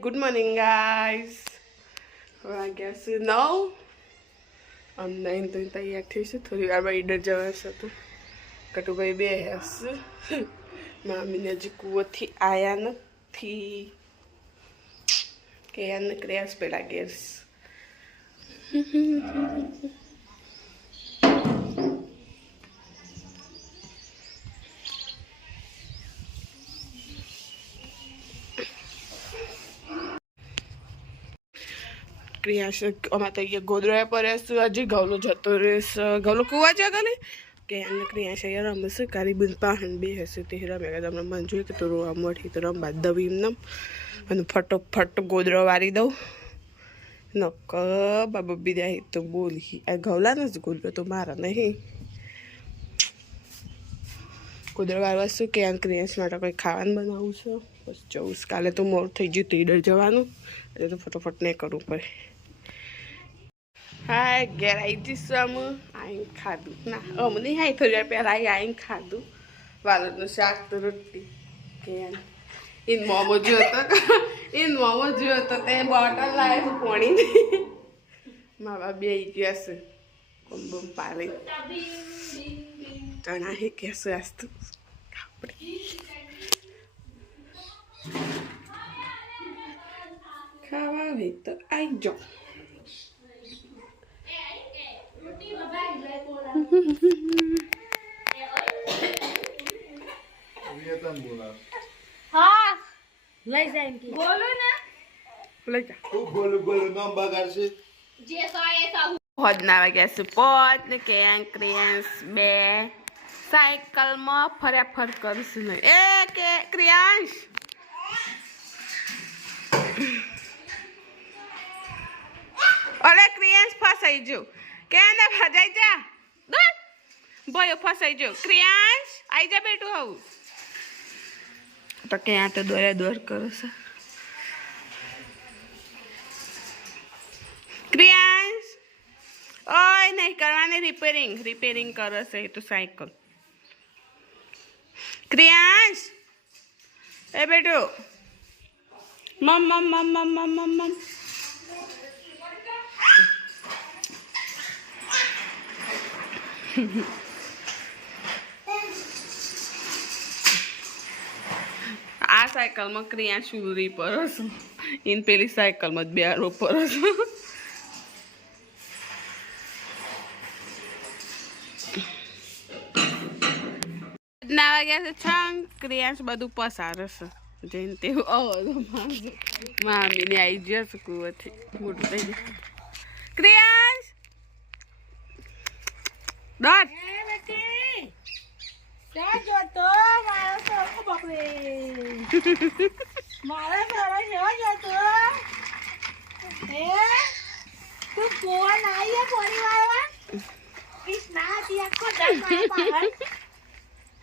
Good morning guys. વાગ્યા છે 9. અમને તો તૈયાર થઈશું. થોડી વારમાં ઈડર જવાશે તો કટુભાઈ બે હશે. મામીને હજી કૂવોથી આયા નથી કે યાર ક્રેસ પેલા ગેસ. ક્રિયાશ અમારે તો અહીંયા ગોદરા પર હજી ઘઉંનો જતો રહેશે. ઘઉંનો કૂવા છે ગલે કે એને ક્રિયાશ અહીંયા રમશે. કારી બિન પાહન બે હશે તે રમે તમને મન જોઈએ કે તો રોવા મળી તો રમવા દઉં એમને અને ફટોફટ ગોદરો વારી દઉં નક બાબા બીજા તો બોલી આ ઘઉલાનો જ ગોદરો તો મારા નહીં. ગોદરો વારવા શું કે ક્રિયાશ માટે કંઈ ખાવાનું બનાવું છે. બસ જવું કાલે તો મોર થઈ ગયું ઈડર જવાનું એટલે તો ફટોફટ નહીં કરવું પડે. હા ઘેર આવી જઈશું આમ આવીને ખાધું ના અમને હાઈ થોડી વાર પહેલાં આવીને ખાધું વાલરનું શાક તો રોટલી કે એને મોમો જોયો હતો તે બોટલ લાવે પાણી મા બાપ બે આવી ગયા છે બમ પાલે ચણા હે કહેશે આજ તો આપણે ખાવા હોય તો આવી જાઓ. હા લઈ જાય એમ કે બોલો ને લઈ જા તું બોલું નામ બગાડશે જે સોએ સો હોદ ના વાગ્યા છે પોત ને ક્રિયાંશ બે સાયકલમાં ફર્યા કરશું નહીં એ કે ક્રિયાંશ અરે ક્રિયાંશ ફસાઈ જો કે ને ભજાઈ જા દોડ બોયો ફસાઈ જો ક્રિયાંશ આઈ જા બેટું આવું તો કે આ તો દોડ કરો છે. ક્રિયાંશ ઓય નહીં કરવાની રિપેરિંગ કરે છે એ તો સાયકલ. ક્રિયાંશ એ બેટો મમ આ સાયકલમાં ક્રિયા ચૂરી પર હશે એને પેલી સાયકલમાં જ બેરો પર હશે. ના વાગ્યા છે છંગ ક્રિયાંશ બધું પસાર હશે જઈને તેવું અવાજ મામીને આવી જશે કુવાથી મોટું થઈ ગયું. ક્રિયાંશ ડર જોતો મારો સોકો બકરે મારા સારા જેવા જોતો હે તું કોણ આયા પરિવારમાં કૃષ્ણા હતી આખો દસ મારા પાહન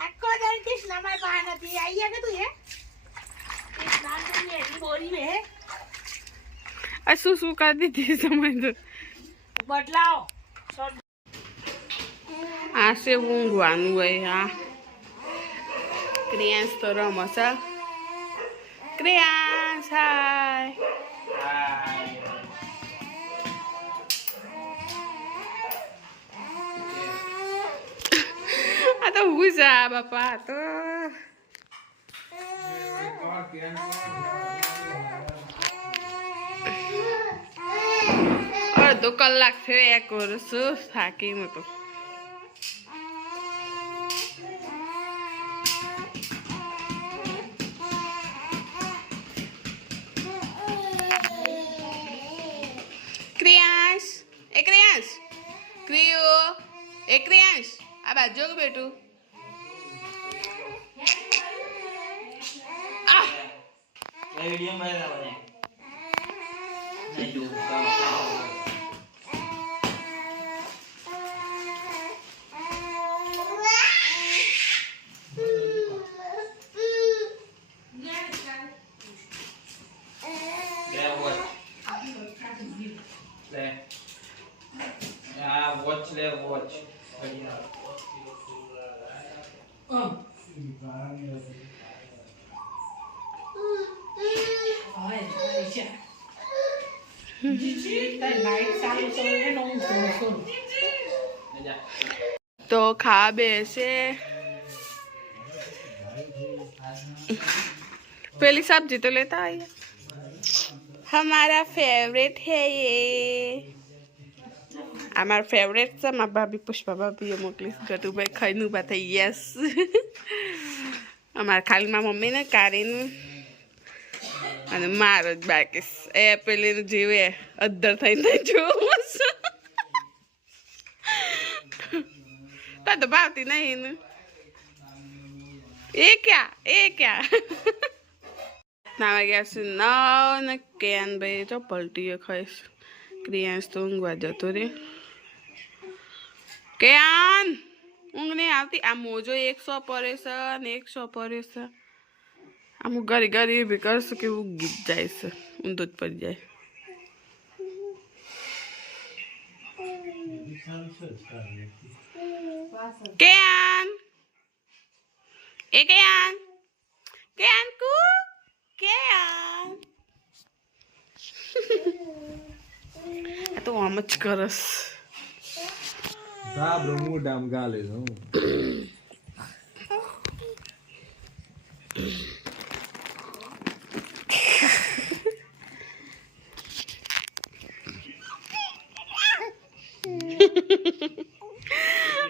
આખો દસ કૃષ્ણા મારા પાહન હતી આયા કે તું હે કૃષ્ણા તું એની બોરી મે આ શું કરી દીધી સમય તો બદલાવ આ છે ઊંઘવાનું હોય. આ ક્રિયાંશ તો રમશે. ક્રિયાંશ હાય આ તો હું છે બાપા તો અડધો કલાક થયો એક વર્ષ થાકી હું તો. ક્રિયાંશ આ બાજુ બેટું watch. તો ખા બેસે पहली सब्जी तो लेता आइए हमारा फेवरेट है ये हमारा फेवरेट से माँ भाभी पुष्पा भाभी मोकली गटू भाई खाई बात है यस हमारा खाली माँ मम्मी ने कारीन અને મારો જ બાકી એ પેલી જીવે અદ્ધર થઈને જોવું તો ભાવતી નહીં ને એ ક્યાં ના વાગ્યા છે 9 ને કેન ભાઈ તો પલટીએ ખાઈશ ક્રિયાંશ તો ઊંઘવા જતો રે કેન ઊંઘ નહીં આવતી આ મોજો 100 પડે છે ને 100 પડે છે આમ ગરી ગરી બી કરશું કે ઊંઘી જ જાય છે ઊંધો જ પડી જાય કેન એ કેન કેન કુ કેન આ તો આમ જ કરસ સાબરો મોઢામ ગાલે છે હું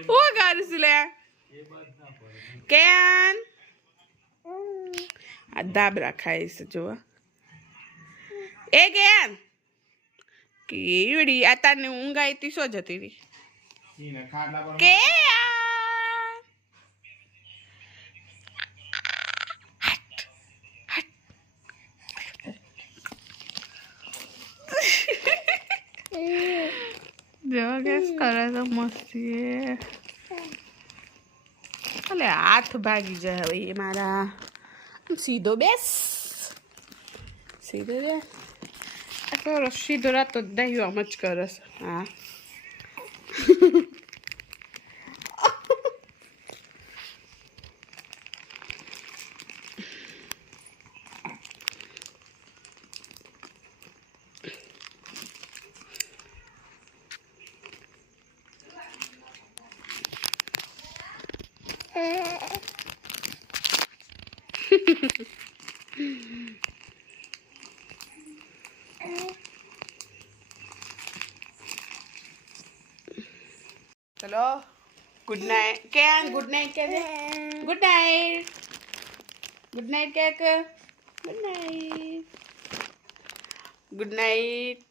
वो गाड़ी ले કેન આ દાબરા ખાય છે જોવા એ કેન કેવડી આ તારને ઊંઘ આવી શો જતી રહી કે જો કેસ કરે તો મસ્તી અલે હાથ ભાગી જાય હવે એ મારા સીધો બેસ સીધો રે આ તો સીધો રાતો દહ્યો આમ જ કરે છે હા चलो गुड नाइट क्या गुड नाइट क्या गुड नाइट क्या गुड नाइट गुड नाइट